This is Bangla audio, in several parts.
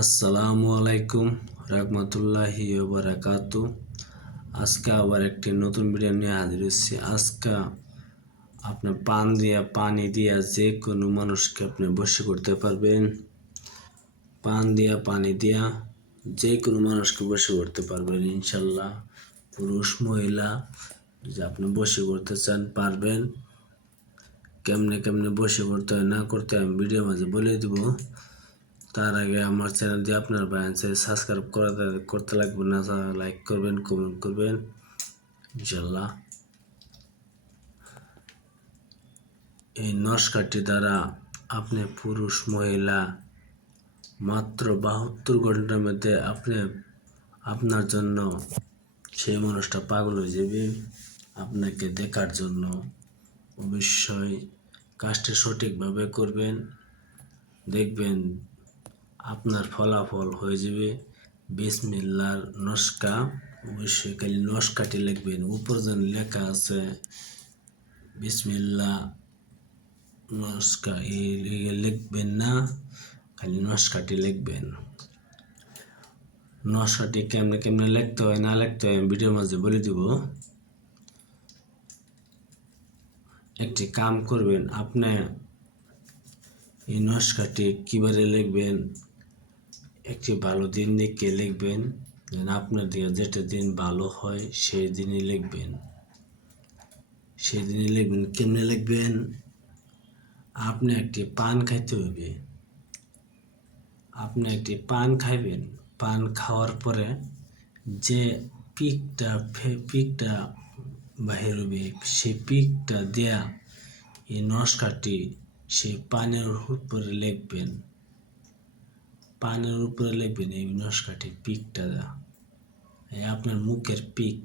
আসসালামু আলাইকুম রহমতুল্লাহি বারাকাতু আজকে আবার একটি নতুন ভিডিও নিয়ে হাজির হচ্ছি। আজকে আপনার পান দিয়া, পানি দিয়া যে কোনো মানুষকে আপনি বসে করতে পারবেন। পান দিয়া, পানি দিয়া যে কোনো মানুষকে বসে করতে পারবেন ইনশাল্লাহ পুরুষ, মহিলা, যে আপনি বসে করতে চান, পারবেন। কেমনে কেমনে বসে করতে হয়, না করতে হয় আমি ভিডিও মাঝে বলে দিব। তার আগে আমার চ্যানেলটি আপনার বায়ান্সে সাবস্ক্রাইব করতে করতে লাগবে না লাইক করবেন কমেন্ট করবেন ইনশাল্লাহ এই নস্কাটি দ্বারা আপনি পুরুষ, মহিলা, মাত্র বাহাত্তর ঘণ্টার মধ্যে আপনি আপনার জন্য সেই মানুষটা পাগল হয়ে যাবে। আপনাকে দেখার জন্য অবশ্যই কাজটা সঠিকভাবে করবেন, দেখবেন আপনার ফলাফল হয়ে যাবে। বিসমিল্লার নস্কা। অবশ্যই খালি নস্কাটি লিখবেন। উপর যেন লেখা আছে, বিসমিল্লা নস্কা। লিখবেন না, খালি নস্কাটি লিখবেন। নস্কাটি কেমনে কেমনে লিখতে হয়, না লিখতে হয় আমি ভিডিওর মাঝে বলে দিব। একটি কাম করবেন, আপনি এই নস্কাটি কীভাবে লিখবেন একটি ভালো দিন দেখে লিখবেন, যেন আপনার দিকে যেটা দিন ভালো হয়, সেই দিনই লিখবেন। সেই দিনই লিখবেন, কেমনে লিখবেন? আপনি একটি পান খাইতে হবে আপনি একটি পান খাইবেন, পান খাওয়ার পরে যে পিকটা পিকটা বাহির হবে সেই পিকটা দেয়া এই নস্কাটি সেই পানের উপরে লিখবেন। পানের উপরে লিখবেন এই নস্কাটি পিকটা এই আপনার মুখের পিক,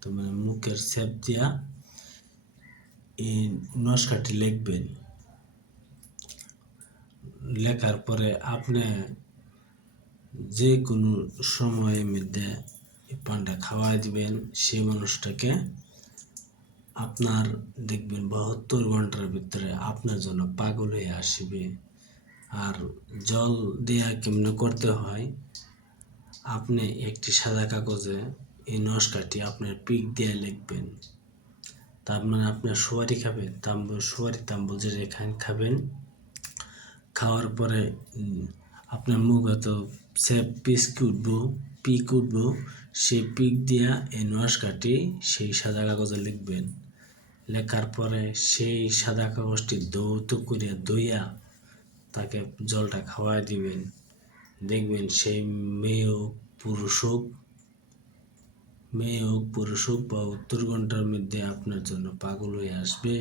তো মানে মুখের শেপ দিয়া এই নস্কাটি লিখবেন। লেখার পরে আপনি যে কোনো সময়ের মধ্যে পানটা খাওয়াই দিবেন সেই মানুষটাকে আপনার দেখবেন বাহাত্তর ঘণ্টার ভিতরে আপনার জন্য পাগল হয়ে আসবে। আর জল দেয়া কেমনে করতে হয়? আপনি একটি সাদা কাগজে এই নস্কাটি আপনার পিক দিয়ে লিখবেন। তার মানে আপনার সোয়ারি খাবেন তাম্বুল সোয়ারি তাম্বুল যে এখানে খাবেন। খাওয়ার পরে আপনার মুখ হয়তো সে পিসকে উঠবো, পিক উঠবো সেই পিক দিয়া এই নস্কাটি সেই সাদা কাগজে লিখবেন। লেখার পরে সেই সাদা কাগজটি দৌত করিয়া দইয়া তাকে জলটা খাওয়াই দিবেন। দেখবেন সেই মেয়ে হোক, পুরুষ হোক, মেয়ে হোক, পুরুষ হোক বা উত্তর ঘণ্টার মধ্যে আপনার জন্য পাগল হয়ে আসবে।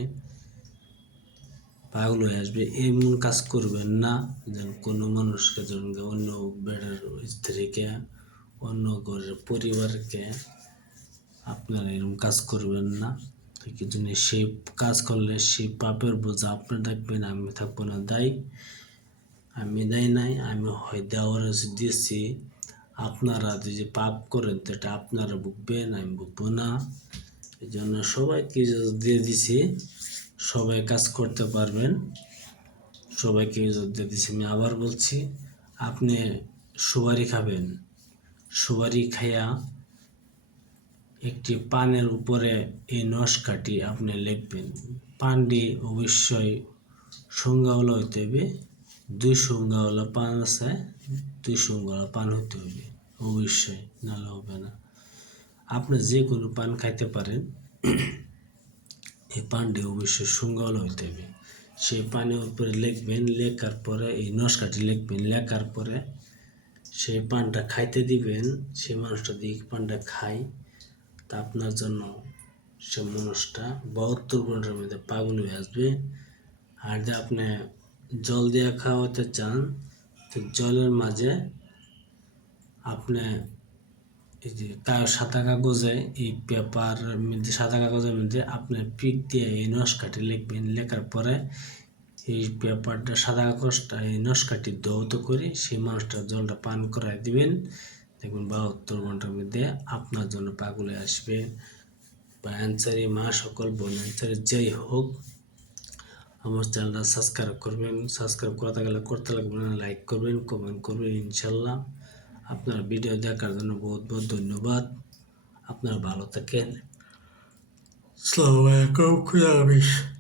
পাগল হয়ে আসবে, এমন কাজ করবেন না যেন কোনো মানুষকে যেন অন্য বেড়ার স্ত্রীকে, অন্য ঘরের পরিবারকে আপনারা এরকম কাজ করবেন না। ঠিক জন্য সে কাজ করলে সেই পাপের বোঝা, আপনি থাকবেন, আমি থাকব না, দায়ী। আমি দেয় নাই, আমি হয় দেওয়ার দিয়েছি। আপনারা যদি পাপ করেন, তো এটা আপনারা বুকবেন আমি বুকবো না। এই জন্য সবাইকে দিয়ে দিছি, সবাই কাজ করতে পারবেন। সবাইকে দিয়ে দিছি, আমি আবার বলছি, আপনি সুপারি খাবেন। সুপারি খাইয়া একটি পানের উপরে এই নস্কাটি আপনি লিখবেন। পানটি অবশ্যই সংজ্ঞাওয়ালা হইতে হবে। দুই সংজ্ঞাওয়ালা পান আছে, দুই সংজ্ঞাওয়ালা পান হতে হবে অবশ্যই, নাহলে হবে না। আপনি যে কোনো পান খাইতে পারেন, এই পানটি অবশ্যই সংজ্ঞাওয়ালা হইতে হবে সেই পানের উপরে লিখবেন, লেখার পরে, এই নস্কাটি লিখবেন, লেখার পরে সেই পানটা খাইতে দিবেন সেই মানুষটা দিয়ে পানটা খায়, তা আপনার জন্য সে মানুষটা বাহাত্তর ঘণ্টার মধ্যে পাগল হয়ে আসবে। আর যে আপনি জল দিয়ে খাওয়াতে চান, তো জলের মাঝে আপনি এই যে সাদা কাগজে, এই পেপার মধ্যে, সাদা কাগজের মধ্যে আপনি পিক দিয়ে এই নস্কাটি লিখবেন। লেখার পরে এই পেপারটা, সাদা কাগজটা, এই নস্কাটি দৌত করে সেই মানুষটার জলটা পান করাই দিবেন। দেখবেন বাহাত্তর ঘণ্টার মধ্যে আপনার জন্য পাগলে আসবে। বা অ্যান্সারি, মা সকল বোন, অ্যান্সারি, যেই হোক আমার চ্যানেলটা সাবস্ক্রাইব করবেন সাবস্ক্রাইব করা থাকলে করতে লাগবে না লাইক করবেন কমেন্ট করবেন, ইনশাল্লাহ। আপনার ভিডিও দেখার জন্য বহুত বহুত ধন্যবাদ। আপনারা ভালো থাকেন। আসসালামু আলাইকুম